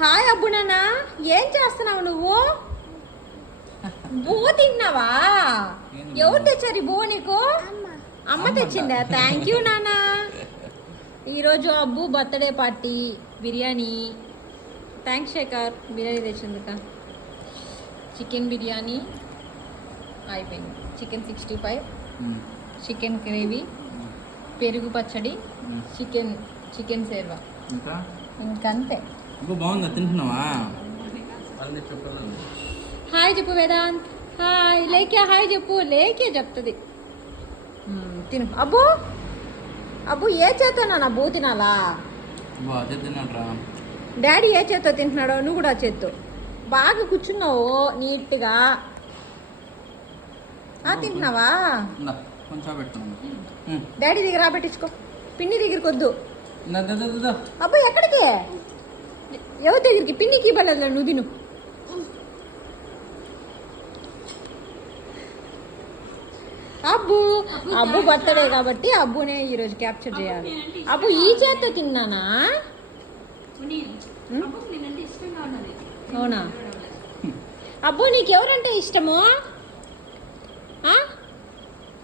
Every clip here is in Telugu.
హాయ్ అబ్బు నాన్న, ఏం చేస్తున్నావు నువ్వు? బువ్వ తిన్నావా? ఎవరు తెచ్చారు ఈ బువ్వ నీకు? అమ్మ తెచ్చిందా? థ్యాంక్ యూ నాన్న. ఈరోజు Abbu birthday party, biryani. Thanks Shekhar, biryani తెచ్చిందిక. చికెన్ బిర్యానీ అయిపోయింది, చికెన్ 65, చికెన్ గ్రేవీ, పెరుగు పచ్చడి, చికెన్ సేర్వా, ఇంకంతే. బాగుందా? తింటున్నావా? హాయ్ చెప్పు వేదాంత్. హాయ్ లేకే, హాయ్ చెప్పు. లేకే చెప్తుంది. తిను అబ్బు. అబ్బు ఏ చేత్తో నాన్న బూ తినాలా? డాడీ ఏ చేత్తో తింటున్నాడో నువ్వు కూడా చేత్తో. బాగా కూర్చున్నావు నీట్గా. తింటున్నావా? డాడీ దగ్గర పెట్టించుకో, పిన్ని దగ్గరికి వద్దు. అబ్బు ఎక్కడికి? ఎవరి దగ్గరికి? పిన్నికి ఇవ్వలేదు, నువ్వు తిను. అబ్బు బర్త్డే కాబట్టి అబ్బునే ఈరోజు క్యాప్చర్ చేయాలి. అబ్బు ఈ చేత్తో తిన్నానా? అవునా? అబ్బు నీకెవరంటే ఇష్టము?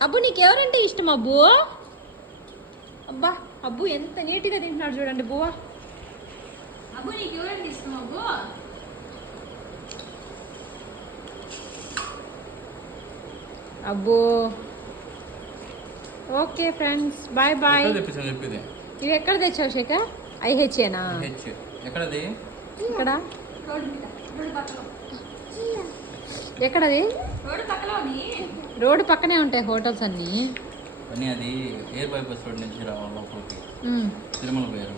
అబ్బు నీకెవరంటే ఇష్టం? అబ్బు అబ్బా, అబ్బు ఎంత నీట్గా తింటున్నాడు చూడండి. బువ్వా అబ్బు నీకెవరంటే ఇష్టం? అబ్బు అబ్బో. Okay friends, bye bye. ఇవి ఎక్కడ తెచ్చావు శేఖర్? ఐహెచ్ఏనా? ఎక్కడది? ఇక్కడ ఎక్కడది? రోడ్డు పక్కనే ఉంటాయి హోటల్స్ అన్నీ. అది ఎయిర్ బైపాస్ రోడ్ నుంచి రావాలి లోపలికి, తిరుమల పోయారు.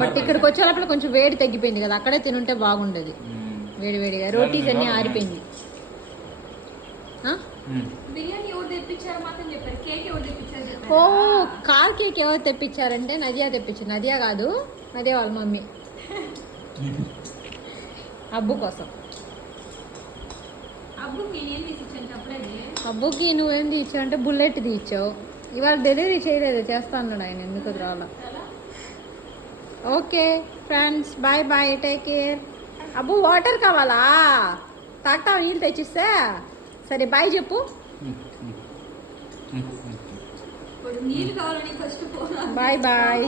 బట్ ఇక్కడికి వచ్చే లోపల కొంచెం వేడి తగ్గిపోయింది కదా, అక్కడే తినుంటే బాగుండేది. వేడి వేడిగా రోటీస్ అన్నీ ఆరిపోయింది. ఓ కార్ కేక్ ఎవరు తెప్పించారంటే నదియా తెప్పించారు. నదియా కాదు, నదియా వాళ్ళ మమ్మీ అబ్బు కోసం. అబ్బుకి నువ్వేం తీర్చావు అంటే బుల్లెట్ తీర్చావు. ఇవాళ డెలివరీ చేయలేదు, చేస్తా అన్నాడు ఆయన. ఎందుకు రావాలా? Okay friends, bye bye, take care. Abbu water కావాలా? తాగుతావు? నీళ్ళు తెచ్చిస్తే సరే బాయ్ చెప్పు. Bye bye.